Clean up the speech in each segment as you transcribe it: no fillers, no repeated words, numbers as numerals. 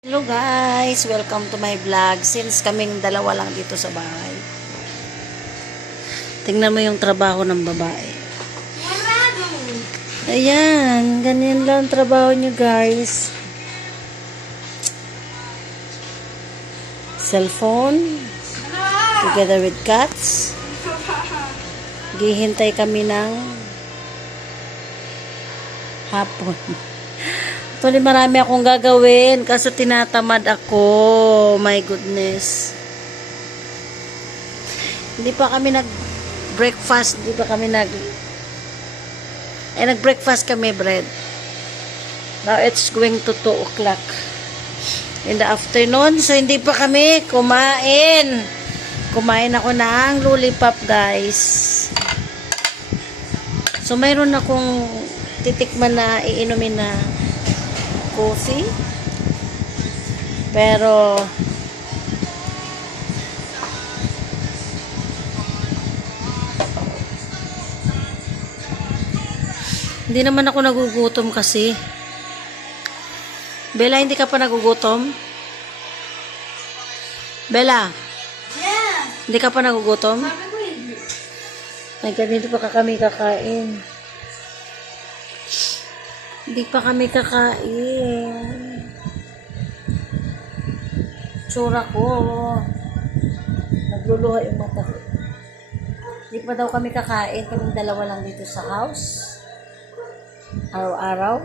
Hello guys! Welcome to my vlog. Since kaming dalawa lang dito sa bahay. Tingnan mo yung trabaho ng babae. Ayan, ganyan lang ang trabaho nyo guys. Cellphone. Together with cats. Gihintay kami ng hapon. Actually, marami akong gagawin kaso tinatamad ako. My goodness. Hindi pa kami nag-breakfast. Nag-breakfast kami, bread. Now, it's going to 2 o'clock in the afternoon. So, hindi pa kami kumain. Kumain ako ng lollipop, guys. So, mayroon akong titikman na iinumin na coffee. Pero hindi naman ako nagugutom kasi. Bella, hindi ka pa nagugutom? Bella? Yeah. Hindi ka pa nagugutom? Sabi ko hindi. Ay, ganito pa kami kakain. Hindi pa kami kakain. Tsura ko. Nagluluha yung mata ko. Hindi pa daw kami kakain. Kaming dalawa lang dito sa house. Araw-araw.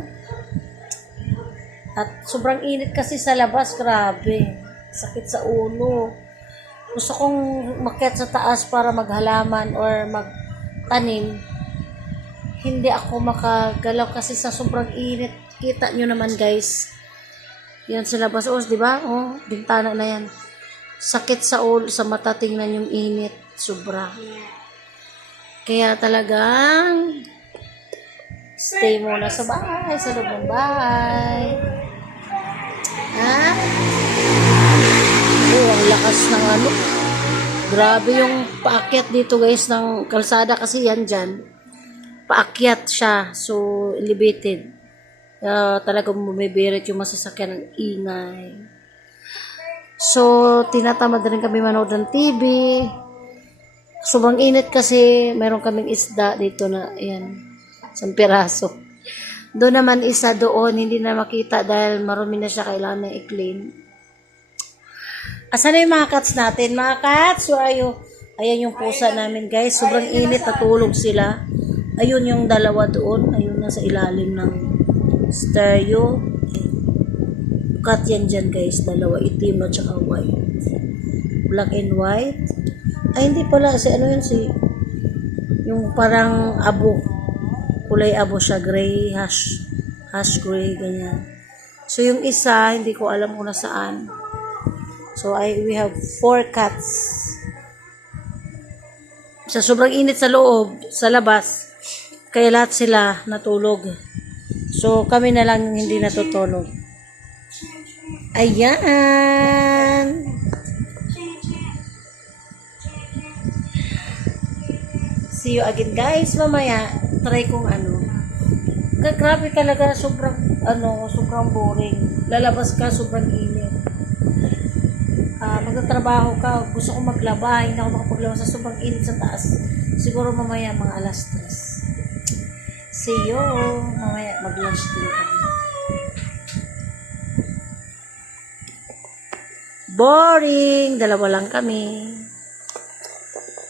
At sobrang init kasi sa labas. Grabe. Sakit sa ulo. Gusto kong makyat sa taas para maghalaman or magtanim. Hindi ako makagalaw kasi sa sobrang init. Kita nyo naman guys. Yan sa labas. Oh, di ba? Oh, bintana na yan. Sakit sa ulo, sa mata, tingnan yung init. Sobra. Kaya talagang stay muna sa bahay, sa loob ng bahay. Ha? Oh, ang lakas ng ano. Grabe yung paakyat dito guys ng kalsada kasi yan dyan. Paakyat siya. So, elevated. Talagang bumibirit yung masasakyan ng ingay. So, tinatamad rin kami manood ng TV. Sobrang init kasi meron kaming isda dito na, ayan, isang piraso. Doon naman isa doon, hindi na makita dahil marumi na siya, kailangan na i-clean. Asan na yung mga cats natin? Mga cats, where are you? Ayan yung pusa namin guys. Sobrang init, natulog sila. Ayun yung dalawa doon. Ayun nasa ilalim ng stereo. Cut yan dyan guys. Dalawa, itim at saka white. Black and white. Ay hindi pala. Si ano yun si yung parang abo. Kulay abo siya. Gray, hash gray, ganyan. So yung isa, hindi ko alam kung nasaan. So we have 4 cats. Sa sobrang init sa loob, sa labas, kaya lahat sila natulog. So, kami na lang hindi natutulog. Ayan! See you again guys. Mamaya, try kong ano. Grabe talaga, sobrang boring. Lalabas ka, sobrang init. Magtatrabaho ka, gusto ko maglaba, hindi ako makapaglaba sa sobrang init sa taas. Siguro mamaya mga alas 3. See you. Mamaya mag-lunch din kami. Boring. Dalawa lang kami.